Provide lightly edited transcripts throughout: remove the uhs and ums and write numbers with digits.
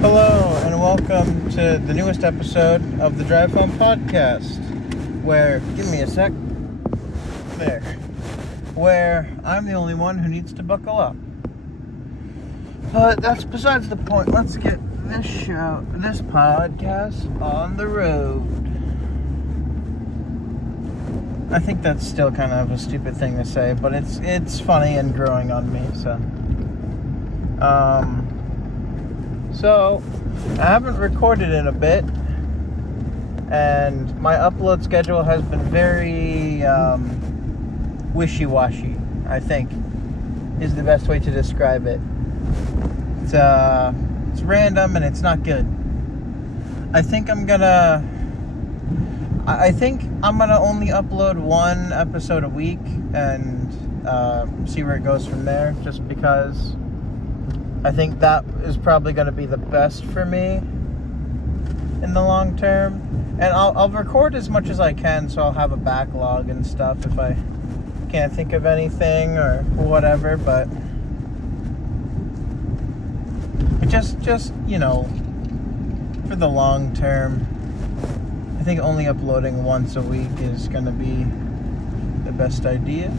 Hello, and welcome to the newest episode of the Drive Home Podcast, where, give me a sec, there, where I'm the only one who needs to buckle up. But that's besides the point. Let's get this podcast on the road. I think that's still kind of a stupid thing to say, but it's funny and growing on me, so. So, I haven't recorded in a bit, and my upload schedule has been very wishy-washy, I think, is the best way to describe it. It's random and it's not good. I think I'm gonna only upload one episode a week and see where it goes from there, just because I think that is probably going to be the best for me in the long term. And I'll record as much as I can, so I'll have a backlog and stuff if I can't think of anything or whatever. But just you know, for the long term, I think only uploading once a week is going to be the best idea.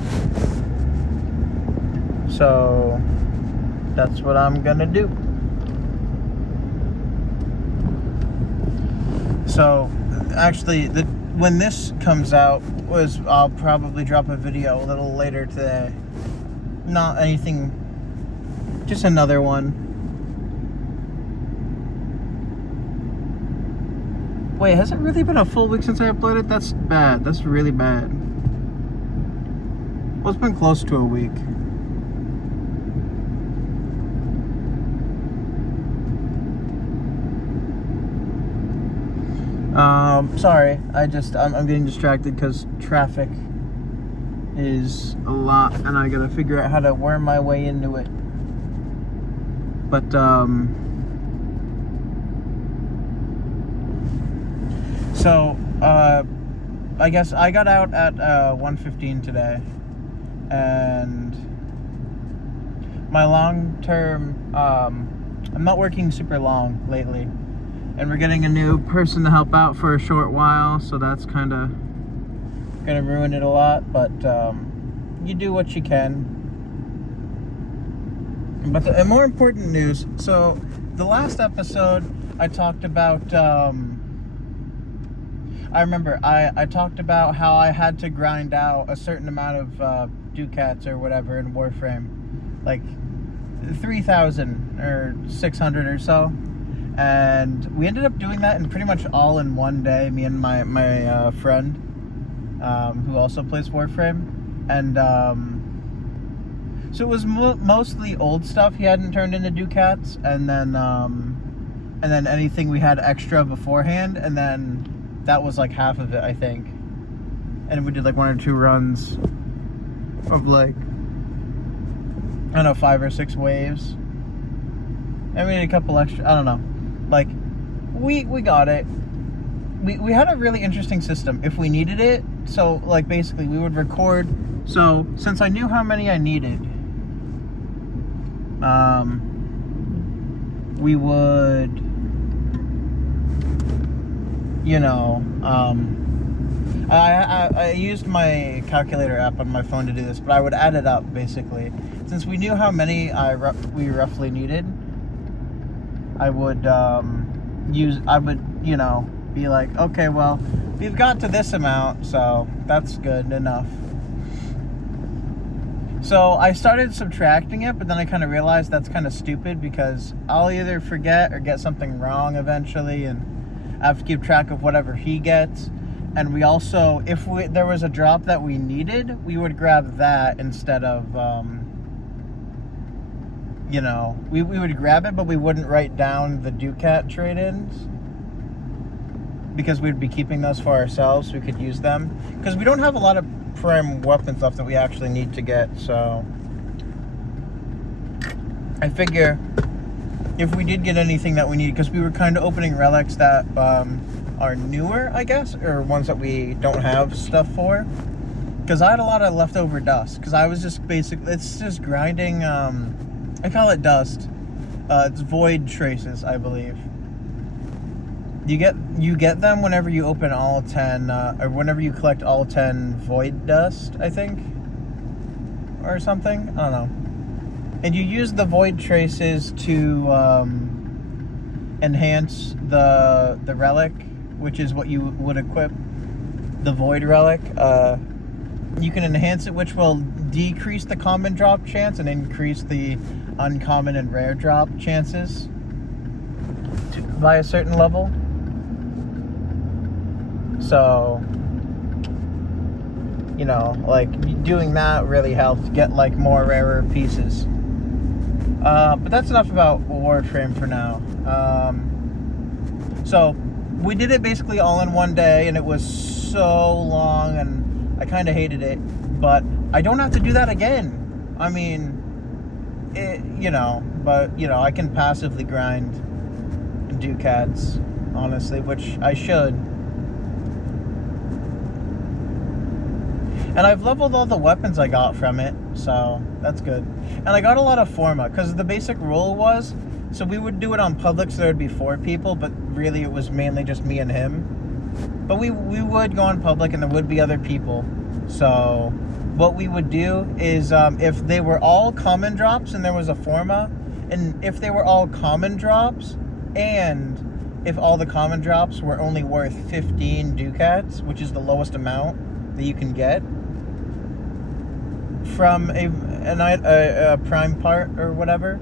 So that's what I'm gonna do. So, actually, when this comes out, I'll probably drop a video a little later today. Not anything, just another one. Wait, has it really been a full week since I uploaded? That's bad. That's really bad. Well, it's been close to a week. Sorry, I'm getting distracted because traffic is a lot and I gotta figure out how to worm my way into it. But, I guess I got out at 1:15 today, and my long-term, I'm not working super long lately. And we're getting a new person to help out for a short while, so that's kind of going to ruin it a lot. But you do what you can. But the more important news, so the last episode I talked about, I remember I talked about how I had to grind out a certain amount of Ducats or whatever in Warframe, like 3,000 or 600 or so. And we ended up doing that in pretty much all in one day, me and my friend, who also plays Warframe. And so it was mostly old stuff he hadn't turned into Ducats, and then anything we had extra beforehand, and then that was like half of it, I think. And we did like 1 or 2 runs of like, I don't know, 5 or 6 waves. And we did a couple extra, I don't know. Like, we got it. We had a really interesting system if we needed it. So, like, basically, we would record. So, since I knew how many I needed, we would, you know, I used my calculator app on my phone to do this, but I would add it up, basically. Since we knew how many we roughly needed, I would you know, be like, okay, well, we've got to this amount, so that's good enough. So I started subtracting it, but then I kind of realized that's kind of stupid because I'll either forget or get something wrong eventually, and I have to keep track of whatever he gets. And we also, if there was a drop that we needed, we would grab that instead of, you know, we would grab it, but we wouldn't write down the Ducat trade-ins because we'd be keeping those for ourselves so we could use them. Because we don't have a lot of prime weapon stuff that we actually need to get, so I figure if we did get anything that we need, because we were kind of opening relics that are newer, I guess, or ones that we don't have stuff for. Because I had a lot of leftover dust, because I was just basically, it's just grinding, I call it dust. It's void traces, I believe. You get them whenever you open all 10, or whenever you collect all 10 void dust, I think, or something. I don't know. And you use the void traces to enhance the relic, which is what you would equip the void relic. You can enhance it, which will decrease the common drop chance and increase the uncommon and rare drop chances by a certain level. So, you know, like, doing that really helped get, like, more rarer pieces. But that's enough about Warframe for now. So, we did it basically all in one day, and it was so long, and I kind of hated it. But I don't have to do that again. I mean, I can passively grind ducats, honestly, which I should. And I've leveled all the weapons I got from it, so that's good. And I got a lot of Forma, because the basic rule was, so we would do it on public, so there would be 4 people, but really it was mainly just me and him. But we would go on public, and there would be other people. So what we would do is, if they were all common drops and there was a Forma, and if they were all common drops, and if all the common drops were only worth 15 ducats, which is the lowest amount that you can get from a prime part or whatever,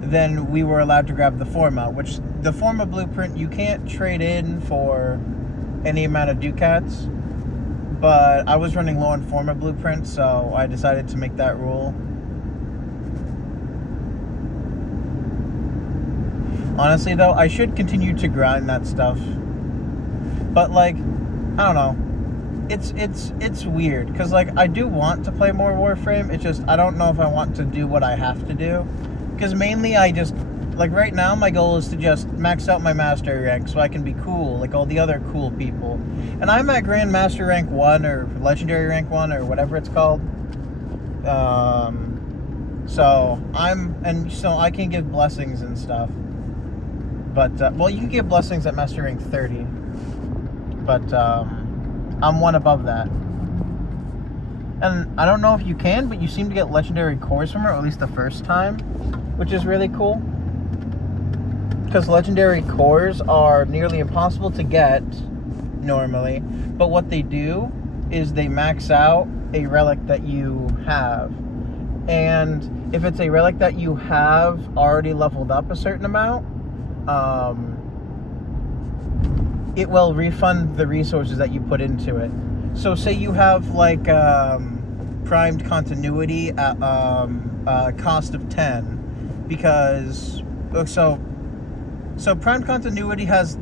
then we were allowed to grab the Forma, which the Forma blueprint you can't trade in for any amount of ducats, but I was running low on Forma blueprints, so I decided to make that rule. Honestly though, I should continue to grind that stuff, but like, I don't know, it's weird, because like, I do want to play more Warframe, it's just, I don't know if I want to do what I have to do, because mainly I just, like right now my goal is to just max out my mastery rank so I can be cool, like all the other cool people, and I'm at Grandmaster rank 1, or Legendary rank 1, or whatever it's called, so I can give blessings and stuff, but, well, you can give blessings at Master rank 30, but, I'm 1 above that. And I don't know if you can, but you seem to get legendary cores from her, or at least the first time, which is really cool. Because legendary cores are nearly impossible to get normally, but what they do is they max out a relic that you have. And if it's a relic that you have already leveled up a certain amount, it will refund the resources that you put into it. So say you have like primed continuity at cost of 10, because so primed continuity has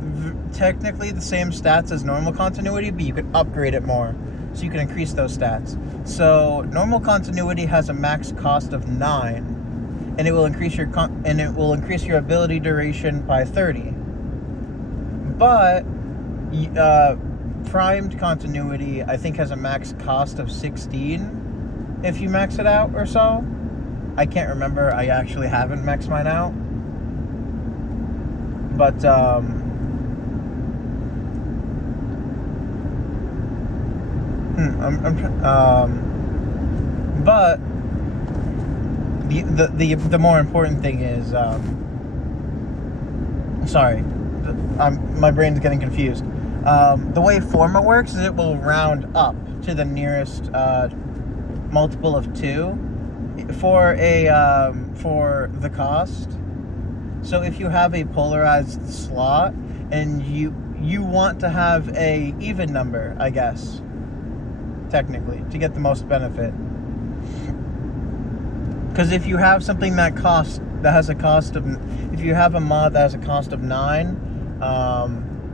technically the same stats as normal continuity, but you can upgrade it more, so you can increase those stats. So normal continuity has a max cost of 9, and it will increase your ability duration by 30. But primed continuity, I think, has a max cost of 16 if you max it out or so. I can't remember. I actually haven't maxed mine out. But but the more important thing is, sorry, my brain's getting confused. The way Forma works is it will round up to the nearest multiple of 2 for the cost. So if you have a polarized slot and you want to have a even number, I guess, technically, to get the most benefit. Because if you have something if you have a mod that has a cost of 9,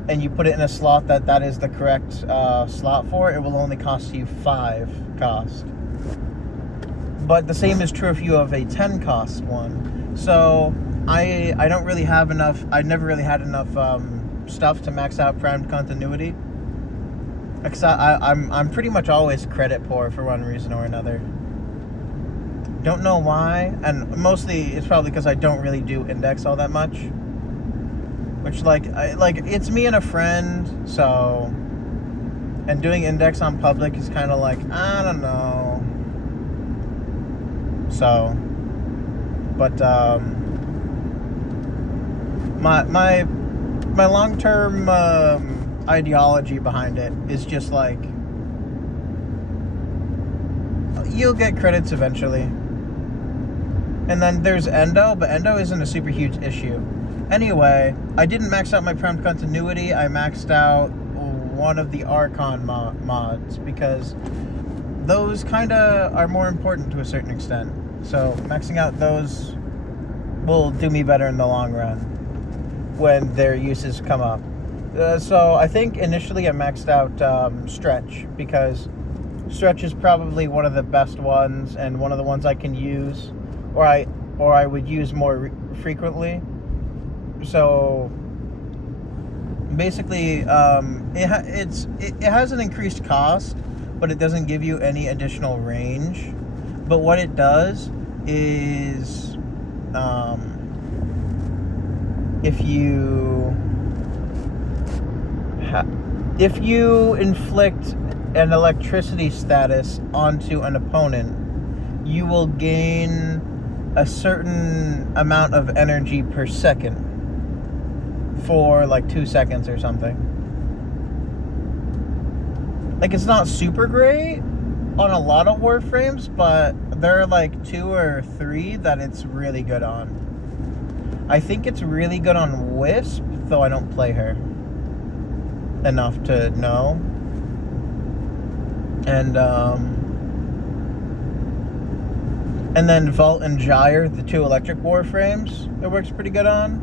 and you put it in a slot that is the correct slot for, it will only cost you 5 cost. But the same is true if you have a 10 cost one. So I don't really have enough. I never really had enough stuff to max out primed continuity. Because I'm pretty much always credit poor for one reason or another. Don't know why, and mostly it's probably because I don't really do index all that much. Which it's me and a friend, so, and doing index on public is kind of like, I don't know. So, but my long-term ideology behind it is just like, you'll get credits eventually. And then there's Endo, but Endo isn't a super huge issue. Anyway, I didn't max out my prime continuity. I maxed out one of the Archon mods because those kind of are more important to a certain extent. So maxing out those will do me better in the long run when their uses come up. So I think initially I maxed out Stretch because Stretch is probably one of the best ones and one of the ones I can use, or I would use more frequently. So basically, it has an increased cost, but it doesn't give you any additional range. But what it does is, if you inflict an electricity status onto an opponent, you will gain a certain amount of energy per second for like 2 seconds or something. Like, it's not super great on a lot of Warframes, but there are like 2 or 3 that it's really good on. I think it's really good on Wisp, though I don't play her enough to know. And then Vault and Gyre, the 2 electric Warframes, it works pretty good on,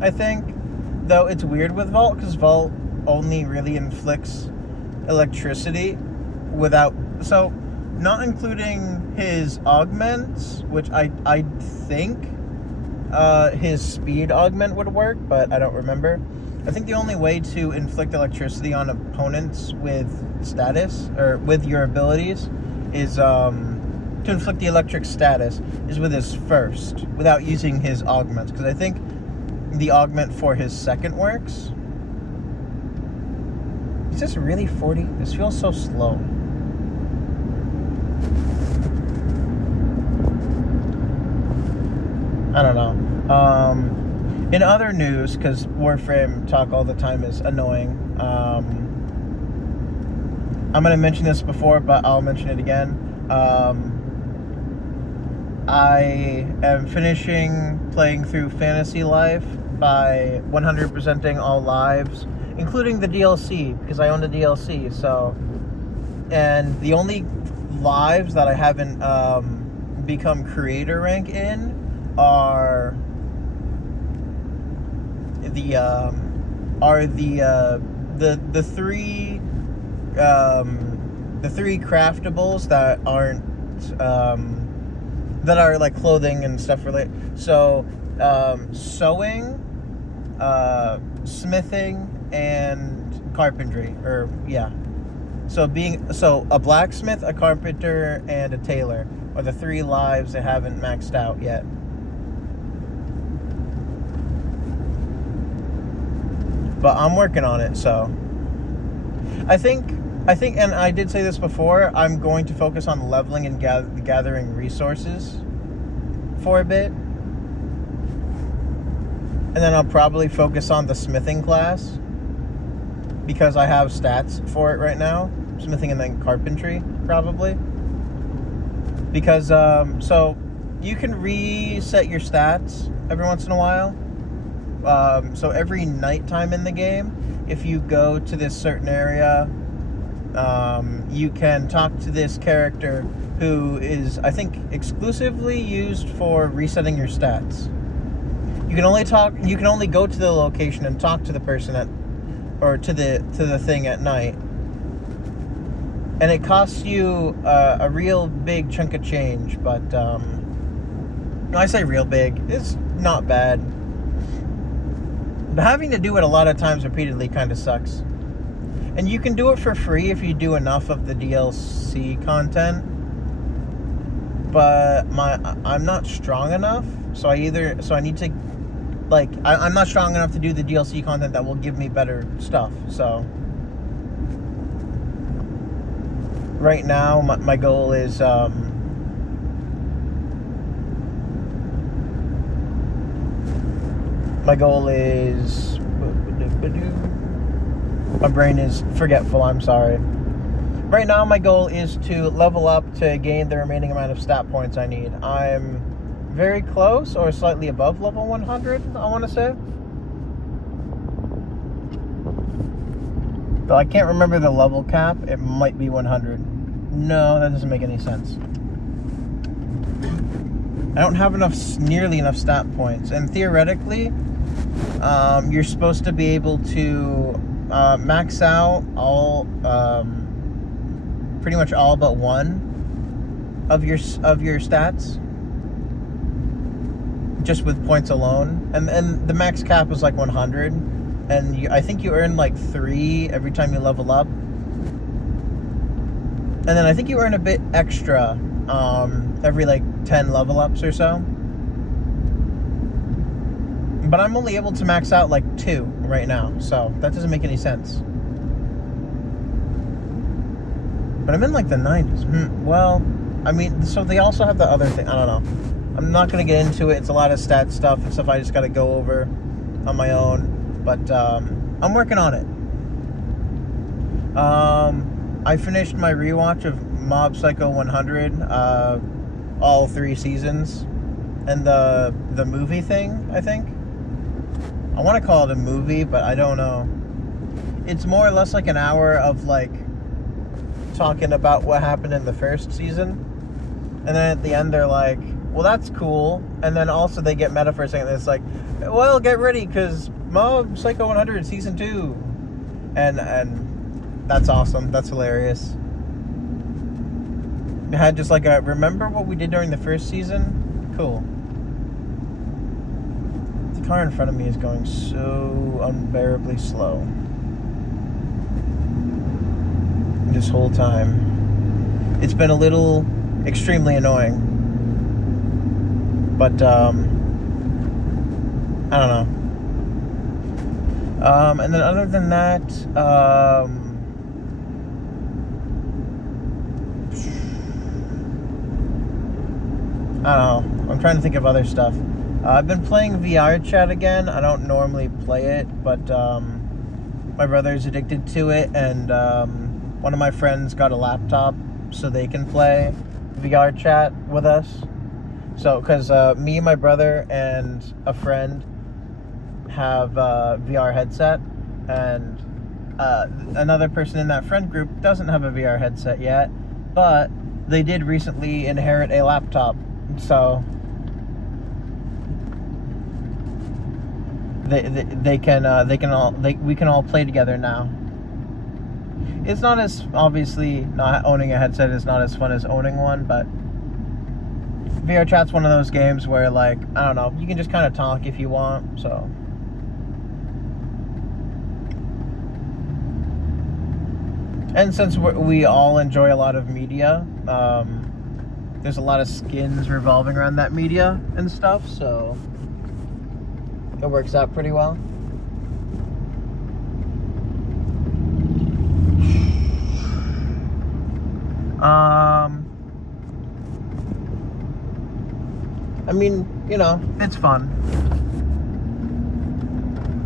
I think. Though it's weird with Vault, because Vault only really inflicts electricity without... So, not including his augments, which I think his speed augment would work, but I don't remember. I think the only way to inflict electricity on opponents with status, or with your abilities, is to inflict the electric status is with his first, without using his augments, because I think the augment for his second works. Is this really 40? This feels so slow. I don't know. In other news, because Warframe talk all the time is annoying, I'm going to mention this before, but I'll mention it again. I am finishing playing through Fantasy Life by 100%ing all lives, including the DLC, because I own the DLC. So, and the only lives that I haven't become creator rank in are the three craftables that aren't that are like clothing and stuff related. So sewing, smithing, and carpentry, or yeah. So a blacksmith, a carpenter, and a tailor are the 3 lives I haven't maxed out yet. But I'm working on it, so I think, and I did say this before, I'm going to focus on leveling and gathering resources for a bit. And then I'll probably focus on the smithing class, because I have stats for it right now. Smithing and then carpentry, probably. Because, so you can reset your stats every once in a while. So every nighttime in the game, if you go to this certain area, you can talk to this character who is, I think, exclusively used for resetting your stats. You can only go to the location and talk to the person to the thing at night. And it costs you a real big chunk of change, but no, I say real big, it's not bad. But having to do it a lot of times repeatedly kind of sucks. And you can do it for free if you do enough of the DLC content. but I'm not strong enough. So I need to, like, I'm not strong enough to do the DLC content that will give me better stuff. So right now, my goal is my brain is forgetful, I'm sorry. Right now, my goal is to level up to gain the remaining amount of stat points I need. I'm very close, or slightly above level 100, I want to say. Though I can't remember the level cap. It might be 100. No, that doesn't make any sense. I don't have nearly enough stat points. And theoretically, you're supposed to be able to max out all... pretty much all but one of your stats, just with points alone, and the max cap was like 100, and I think you earn like 3 every time you level up, and then I think you earn a bit extra every like 10 level ups or so. But I'm only able to max out like 2 right now, so that doesn't make any sense. But I'm in like the 90s. Well, I mean, so they also have the other thing. I don't know. I'm not going to get into it. It's a lot of stat stuff and stuff I just got to go over on my own. But I'm working on it. I finished my rewatch of Mob Psycho 100, all 3 seasons. And the movie thing, I think. I want to call it a movie, but I don't know. It's more or less like an hour of like talking about what happened in the first season, and then at the end they're like, well, that's cool, and then also they get meta for a second. It's like, well, get ready because Mob Psycho 100 season 2, and that's awesome. That's hilarious. It had just like a remember what we did during the first season. Cool. The car in front of me is going so unbearably slow this whole time. It's been a little extremely annoying, but I don't know. And then other than that, I don't know. I'm trying to think of other stuff. I've been playing VR chat again. I don't normally play it, but my brother's addicted to it, and one of my friends got a laptop so they can play VR chat with us. So, because me, my brother, and a friend have a VR headset, and another person in that friend group doesn't have a VR headset yet, but they did recently inherit a laptop, so we can all play together now. It's not as, obviously, not owning a headset is not as fun as owning one, but VR chat's one of those games where, like, I don't know, you can just kind of talk if you want, so. And since we all enjoy a lot of media, there's a lot of skins revolving around that media and stuff, so it works out pretty well. I mean, you know, it's fun,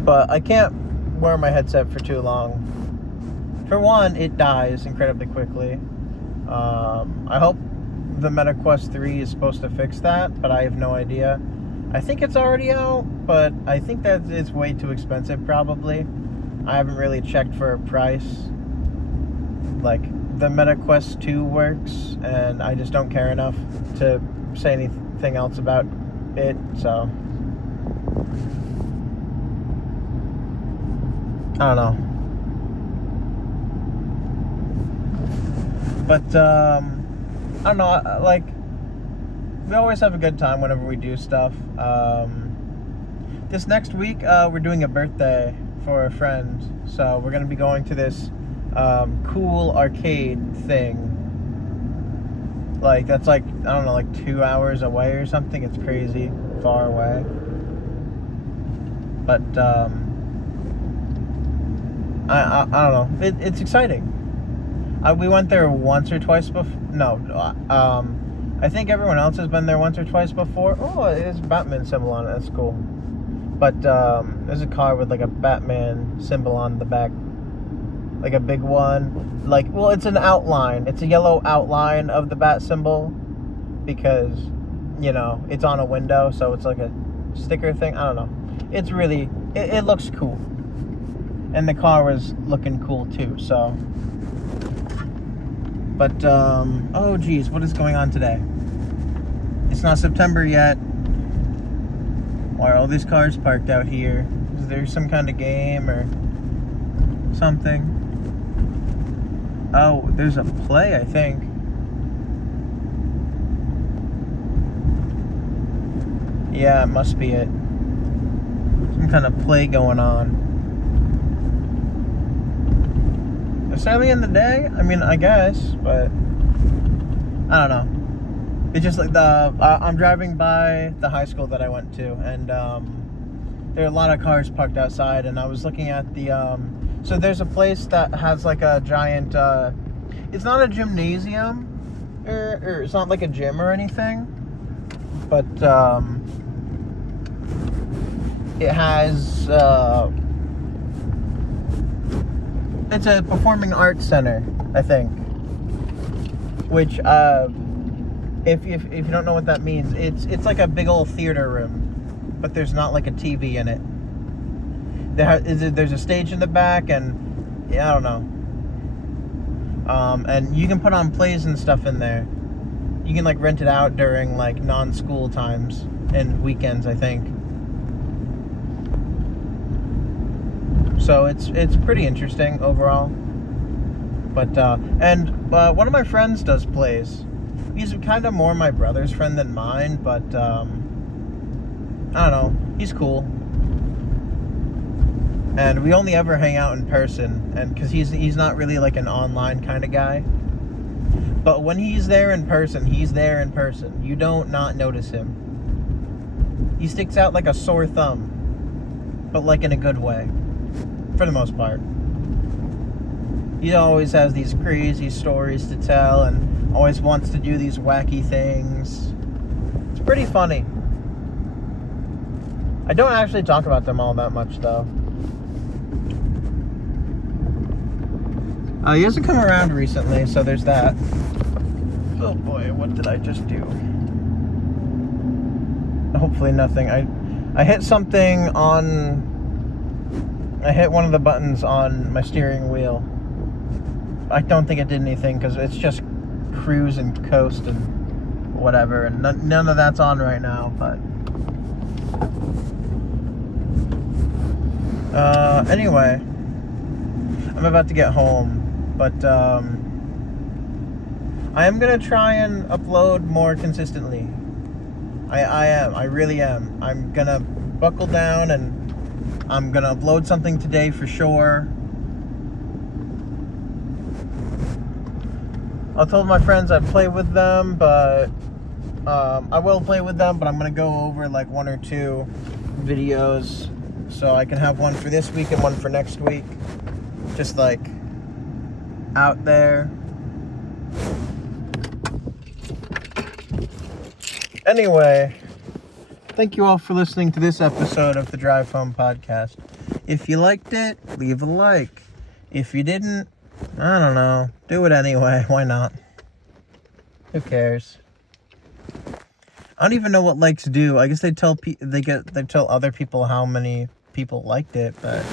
but I can't wear my headset for too long. For one, it dies incredibly quickly. I hope the MetaQuest 3 is supposed to fix that, but I have no idea. I think it's already out, but I think that it's way too expensive probably. I haven't really checked for a price. Like, the MetaQuest 2 works, and I just don't care enough to say anything else about it, so I don't know. But I don't know, like, we always have a good time whenever we do stuff. This next week we're doing a birthday for a friend, so we're gonna be going to this cool arcade thing. Like, that's like, I don't know, like 2 hours away or something. It's crazy far away. But, I don't know. It's exciting. We went there once or twice before. No, I think everyone else has been there once or twice before. Oh, there's a Batman symbol on it. That's cool. But there's a car with like a Batman symbol on the back, like a big one. Like, well, it's an outline. It's a yellow outline of the bat symbol because, you know, it's on a window, so it's like a sticker thing. I don't know. It's really, it looks cool, and the car was looking cool too. So, but oh geez, what is going on today? It's not September yet. Why are all these cars parked out here? Is there some kind of game or something? Oh, there's a play, I think. Yeah, it must be it. Some kind of play going on. It's early in the day? I mean, I guess, but I don't know. It's just like I'm driving by the high school that I went to, and there are a lot of cars parked outside, and I was looking at the so there's a place that has like a giant it's not a gymnasium or it's not like a gym or anything, but it has it's a performing arts center, I think, which if you don't know what that means, it's like a big old theater room, but there's not like a TV in it. There's a stage in the back, and yeah, I don't know. And you can put on plays and stuff in there. You can like rent it out during like non-school times and weekends, I think. So it's pretty interesting overall. But one of my friends does plays. He's kind of more my brother's friend than mine, but I don't know. He's cool. And we only ever hang out in person, and because he's not really like an online kind of guy. But when he's there in person, he's there in person. You don't not notice him. He sticks out like a sore thumb, but like in a good way, for the most part. He always has these crazy stories to tell, and always wants to do these wacky things. It's pretty funny. I don't actually talk about them all that much, though. He hasn't come around recently, so there's that. Oh boy, what did I just do? Hopefully nothing. I hit something on... I hit one of the buttons on my steering wheel. I don't think it did anything, because it's just cruise and coast and whatever, and none of that's on right now, but... Anyway, I'm about to get home. But I am going to try and upload more consistently. I really am. I'm going to buckle down, and I'm going to upload something today for sure. I told my friends I'd play with them, but I will play with them, but I'm going to go over like 1 or 2 videos so I can have one for this week and one for next week. Just like out there. Anyway, thank you all for listening to this episode of the Drive Home Podcast. If you liked it, leave a like. If you didn't, I don't know, do it anyway. Why not? Who cares? I don't even know what likes do. I guess they tell other people how many people liked it, but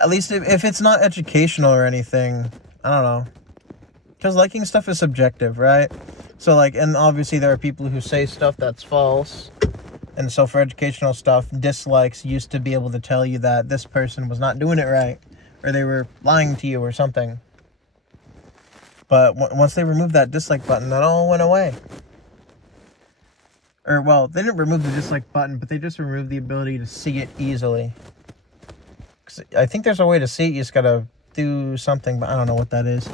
at least if it's not educational or anything, I don't know. Because liking stuff is subjective, right? So, like, and obviously there are people who say stuff that's false. And so for educational stuff, dislikes used to be able to tell you that this person was not doing it right, or they were lying to you or something. But once they removed that dislike button, that all went away. Or, well, they didn't remove the dislike button, but they just removed the ability to see it easily. I think there's a way to see it, you just gotta do something, but I don't know what that is.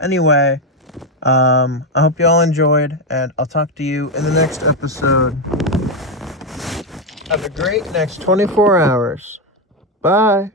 Anyway, I hope you all enjoyed, and I'll talk to you in the next episode. Have a great next 24 hours. Bye.